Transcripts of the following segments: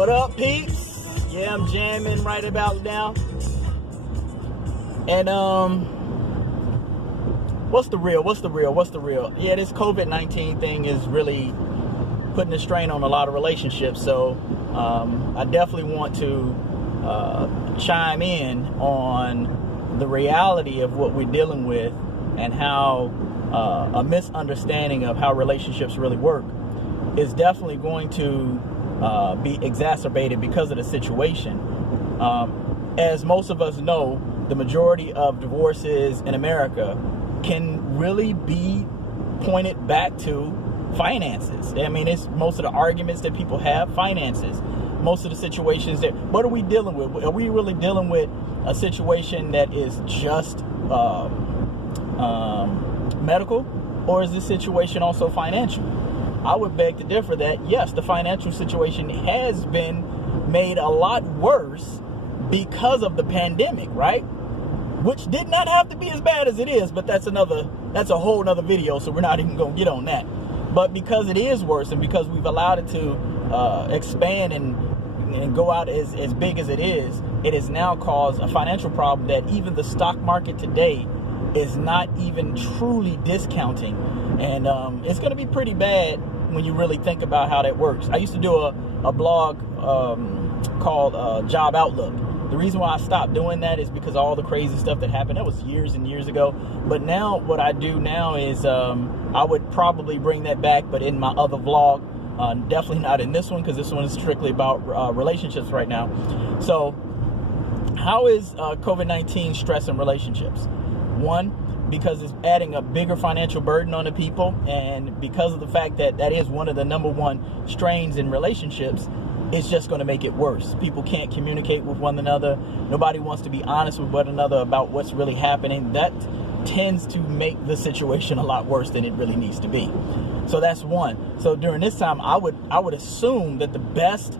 What up, peeps? Yeah, I'm jamming right about now. And what's the real? Yeah, this COVID-19 thing is really putting a strain on a lot of relationships. So I definitely want to chime in on the reality of what we're dealing with and how a misunderstanding of how relationships really work is definitely going to be exacerbated because of the situation. As most of us know, the majority of divorces in America can really be pointed back to finances. I mean, it's most of the arguments that people have, finances. Most of the situations that, what are we dealing with? Are we really dealing with a situation that is just medical, or is this situation also financial? I would beg to differ that, yes, the financial situation has been made a lot worse because of the pandemic, right? Which did not have to be as bad as it is, but that's a whole nother video, so we're not even going to get on that. But because it is worse, and because we've allowed it to expand and go out as big as it has now caused a financial problem that even the stock market today is not even truly discounting. And it's going to be pretty bad when you really think about how that works. I used to do a blog called Job Outlook. The reason why I stopped doing that is because of all the crazy stuff that happened. That was years and years ago. But now what I do now is I would probably bring that back, but in my other vlog. Definitely not in this one, because this one is strictly about relationships right now. So how is COVID-19 stressing relationships? One, because it's adding a bigger financial burden on the people, and because of the fact that that is one of the number one strains in relationships, it's just going to make it worse. People can't communicate with one another. Nobody wants to be honest with one another about what's really happening. That tends to make the situation a lot worse than it really needs to be. So that's one. So during this time, I would assume that the best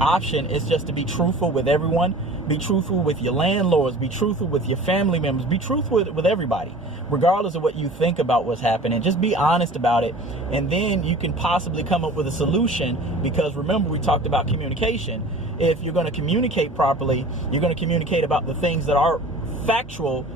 option is just to be truthful with everyone. Be truthful with your landlords, be truthful with your family members, be truthful with everybody, regardless of what you think about what's happening. Just be honest about it, and then you can possibly come up with a solution, because remember, we talked about communication. If you're going to communicate properly, you're going to communicate about the things that are factual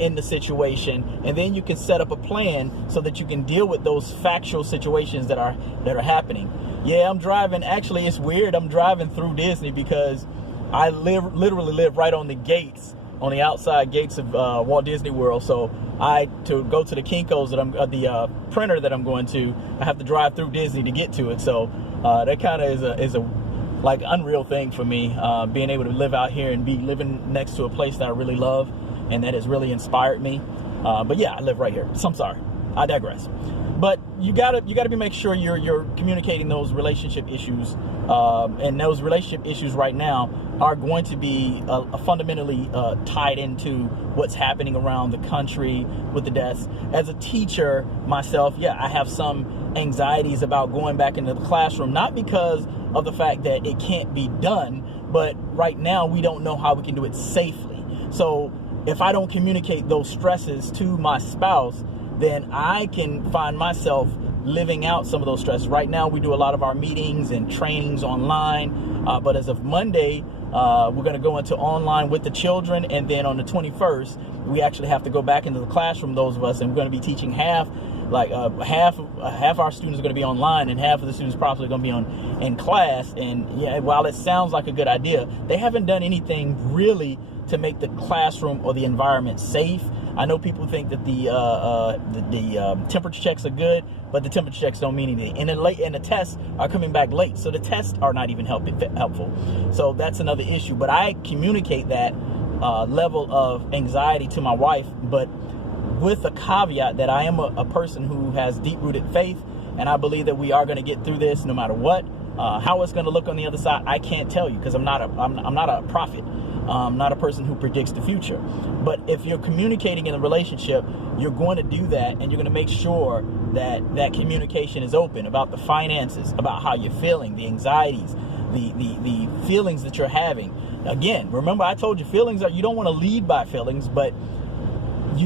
in the situation, and then you can set up a plan so that you can deal with those factual situations that are happening. Yeah, I'm driving. Actually, it's weird. I'm driving through Disney because I literally live right on the gates, on the outside gates of Walt Disney World. So to go to the Kinko's that the printer that I'm going to, I have to drive through Disney to get to it. So that kind of is a like unreal thing for me, being able to live out here and be living next to a place that I really love and that has really inspired me. But yeah, I live right here. So I'm sorry, I digress. But you gotta make sure you're communicating those relationship issues, and those relationship issues right now are going to be fundamentally tied into what's happening around the country with the deaths. As a teacher myself, yeah, I have some anxieties about going back into the classroom, not because of the fact that it can't be done, but right now we don't know how we can do it safely. So if I don't communicate those stresses to my spouse, then I can find myself living out some of those stresses. Right now, we do a lot of our meetings and trainings online, but as of Monday, we're going to go into online with the children, and then on the 21st, we actually have to go back into the classroom, those of us, and we're going to be teaching half our students are going to be online, and half of the students probably going to be in class. And yeah, while it sounds like a good idea, they haven't done anything really to make the classroom or the environment safe. I know people think that the temperature checks are good, but the temperature checks don't mean anything. And the tests are coming back late, so the tests are not even helpful. So that's another issue. But I communicate that level of anxiety to my wife, but with a caveat that I am a person who has deep-rooted faith, and I believe that we are going to get through this no matter what. How it's going to look on the other side, I can't tell you, because I'm not a prophet. Not a person who predicts the future. But if you're communicating in a relationship, you're going to do that, and you're going to make sure that that communication is open about the finances, about how you're feeling, the anxieties, the feelings that you're having. Again, remember I told you, feelings are, you don't want to lead by feelings, but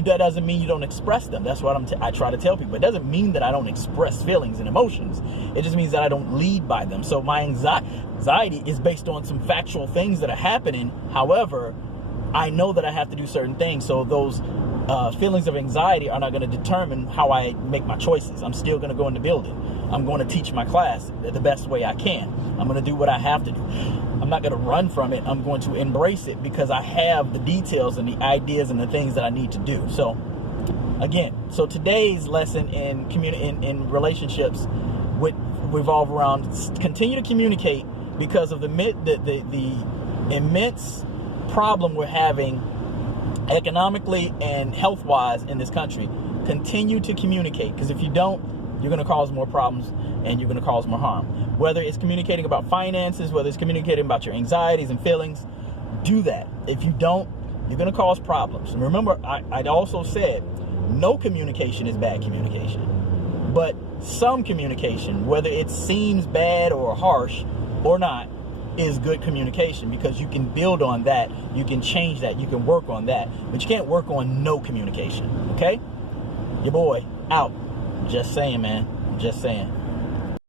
that doesn't mean you don't express them. That's what I try to tell people. It doesn't mean that I don't express feelings and emotions. It just means that I don't lead by them. So my anxiety is based on some factual things that are happening. However, I know that I have to do certain things. So those feelings of anxiety are not going to determine how I make my choices. I'm still going to go in the building. I'm going to teach my class the best way I can. I'm going to do what I have to do. I'm not going to run from it. I'm going to embrace it because I have the details and the ideas and the things that I need to do. So again, so today's lesson in relationships would revolve around continue to communicate because of the immense problem we're having economically and health-wise in this country. Continue to communicate, because if you don't, you're going to cause more problems and you're going to cause more harm. Whether it's communicating about finances, whether it's communicating about your anxieties and feelings, do that. If you don't, you're going to cause problems. And remember, I also said no communication is bad communication, but some communication, whether it seems bad or harsh or not, is good communication, because you can build on that, you can change that, you can work on that, but you can't work on no communication. Okay? Your boy out. Just saying, man. Just saying.